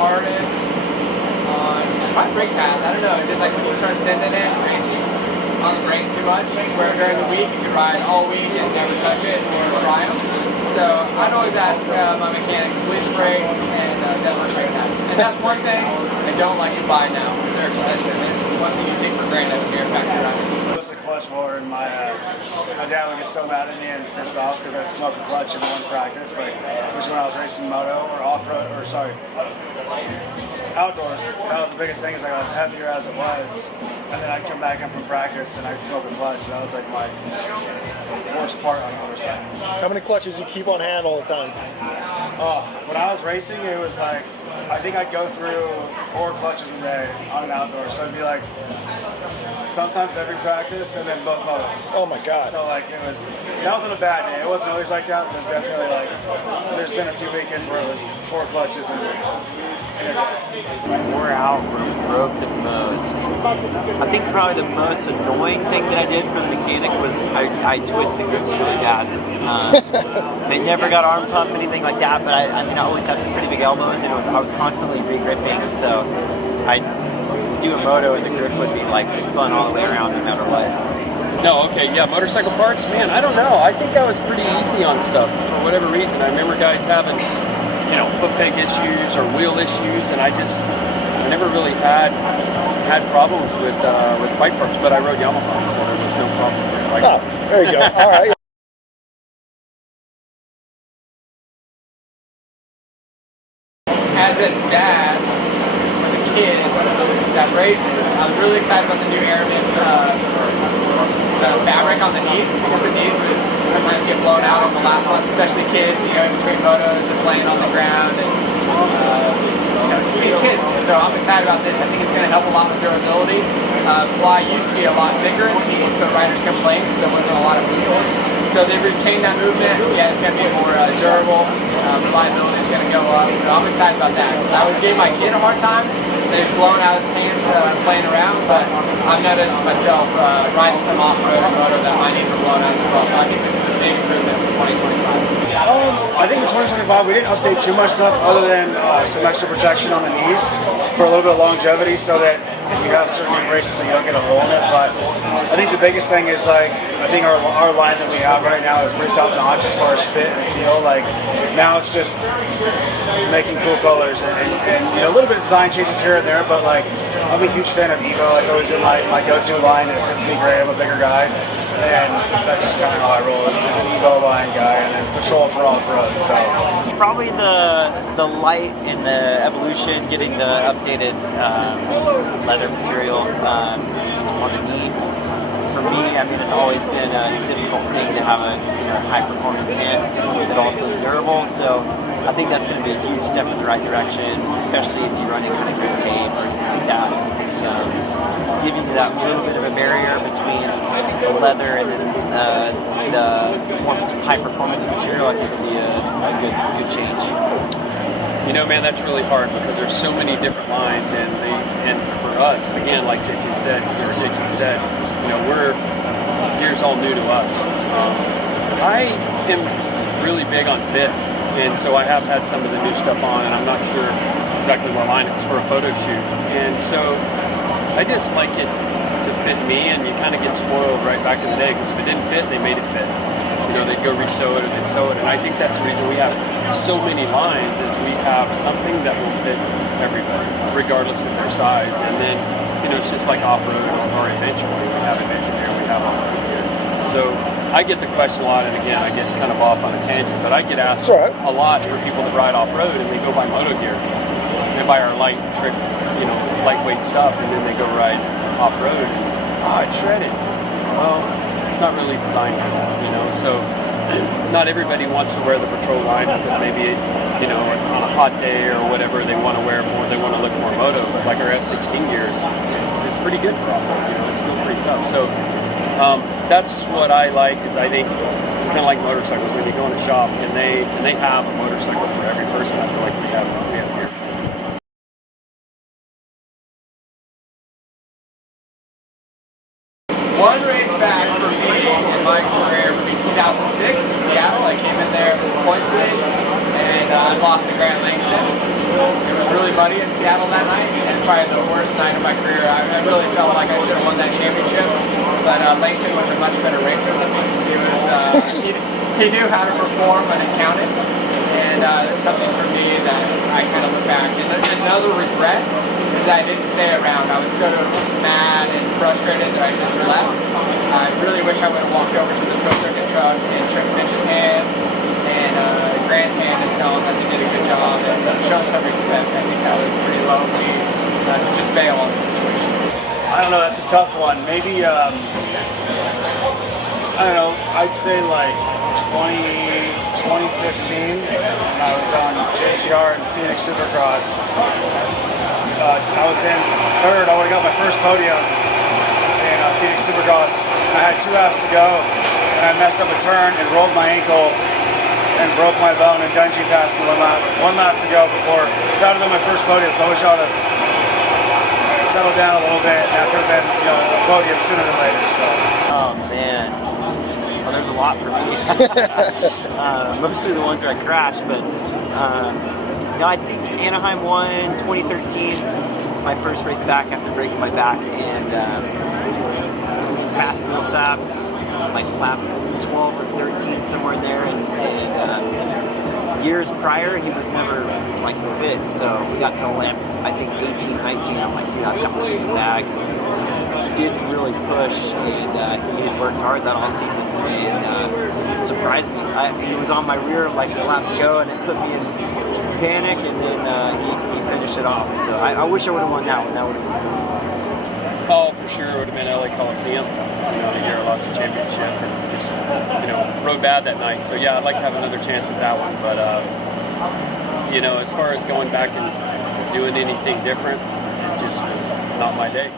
hardest on probably brake pads. I don't know. It's just like when you start sending it racing on the brakes too much, where during the week you could ride all week and never touch it or try them. So I'd always ask my mechanic to bleed the brakes and definitely brake pads. And that's one thing I don't like to buy now. They're expensive. It's one thing you take for granted when you're factory riding. It was a clutch war, and my dad would get so mad at me and pissed off because I'd smoke a clutch in one practice, like which when I was racing moto or off-road, or sorry, outdoors. That was the biggest thing, is like I was heavier as it was, and then I'd come back in from practice and I'd smoke a clutch. That was like my worst part on the other side. How many clutches you keep on hand all the time? Oh, when I was racing, it was like, I think I'd go through 4 clutches a day on an outdoor. So it'd be like sometimes every practice and then both motos. Oh my God. So like that wasn't a bad day. It wasn't always like that. It was definitely like, there's been a few weekends where it was 4 clutches in a day. Wore out or broke the most. I think probably the most annoying thing that I did for the mechanic was I twisted grips really bad. They never got arm pump, anything like that, but I mean I always had pretty big elbows, and I was constantly re-gripping, so I'd do a moto and the grip would be like spun all the way around no matter what. No, okay, yeah, motorcycle parts, man, I don't know. I think I was pretty easy on stuff for whatever reason. I remember guys having, foot peg issues or wheel issues, and I never really had problems with bike parts, but I rode Yamaha, so there was no problem with bike parts. There you go. All right. As a dad with a kid that races, I was really excited about the new Airman the fabric on the knees, because the knees would sometimes get blown out on the last one, especially kids, in between motos and playing on the ground and just being kids. So I'm excited about this. I think it's going to help a lot with durability. Fly used to be a lot bigger in the knees, but riders complained because there wasn't a lot of movement. So they've retained that movement. Yeah, it's going to be more durable. Reliability is going to go up. So I'm excited about that. I always gave my kid a hard time. They've blown out his pants playing around, but I've noticed myself riding some off-road and moto that my knees are blown out as well. So I think this is a big improvement for 2025. I think in 2025 we didn't update too much stuff other than some extra protection on the knees for a little bit of longevity, so that if you have certain races that you don't get a hole in it. But I think the biggest thing is I think our line that we have right now is pretty top notch as far as fit and feel. Like now it's just making cool colors and a little bit of design changes here and there, but like I'm a huge fan of Evo. It's always been my go-to line, and it fits me great. I'm a bigger guy, and that's just kind of how I roll. Is an Evo line guy, and then Patrol for off-road. So probably the light and the evolution, getting the updated leather material on the knee. For me, I mean, it's always been a difficult thing to have a high-performing pant that also is durable. So I think that's going to be a huge step in the right direction, especially if you're running kind of good tape or anything like that. I think giving you that little bit of a barrier between the leather and then the more high-performance material, I think would be a good change. Man, that's really hard because there's so many different lines, and for us, again, like JT said, gear's all new to us. I am really big on fit, and so I have had some of the new stuff on, and I'm not sure exactly what line it was for a photo shoot, and so I just like it to fit me, and you kind of get spoiled right back in the day, because if it didn't fit, they made it fit. They'd go re-sew it or they'd sew it, and I think that's the reason we have so many lines, is we have something that will fit everybody, regardless of their size. And then, it's just like off-road or adventure. We have adventure gear, we have off-road gear. So I get the question a lot, and again, I get kind of off on a tangent, but I get asked a lot for people that ride off-road, and they go buy moto gear. They buy our light trick, lightweight stuff, and then they go ride off-road, and it's shredded. Well, it's not really designed for that, so not everybody wants to wear the Patrol line because maybe, on a hot day or whatever, they want to wear more, they want to look more moto, but like our F16 gear is pretty good for off-road, it's still pretty tough. So that's what I like, is I think it's kind of like motorcycles. When you go in a shop, and they have a motorcycle for every person. I feel like we have gear. One race back for me in my career would be 2006 in Seattle. I came in there for points lead, and I lost to Grant Langston. It was really muddy in Seattle that night, and it's probably the worst night of my career. I really felt like I should have won that championship, but Langston was a much better racer than me. He knew how to perform when it counted, and it's something for me that I kind of look back. And another regret is that I didn't stay around. I was so mad and frustrated that I just left. I really wish I would have walked over to the Pro Circuit truck and shook Mitch's hand and Grant's hand and tell them that they did a good job and shown some respect. I think that was pretty low of me to just bail on the situation. I don't know, that's a tough one. Maybe, I don't know, I'd say like 2015 when I was on JGR and Phoenix Supercross. I was in third. I would have got my first podium in Phoenix Supercross. I had 2 laps to go, and I messed up a turn and rolled my ankle and broke my bone, and Dungy passed me 1 lap to go before. So that would have been my first podium, so I wish I would have settled down a little bit, and that could have been, you know, a podium sooner than later. So. Oh man, well, there's a lot for me. Mostly the ones where I crashed, but no, I think Anaheim won 2013. It's my first race back after breaking my back, and past Millsaps, like lap 12 or 13, somewhere in there, and years prior he was never like fit, so we got to lap I think 18, 19. I'm like, dude, I've got this in the bag. Didn't really push, and he had worked hard that all season, and it surprised me. He was on my rear like a lap to go, and it put me in panic, and then he finished it off. So I wish I would have won that one. That would have been Oh, for sure, it would have been LA Coliseum. You know, the year I lost the championship, and just, you know, rode bad that night. So yeah, I'd like to have another chance at that one. But you know, as far as going back and doing anything different, it just was not my day.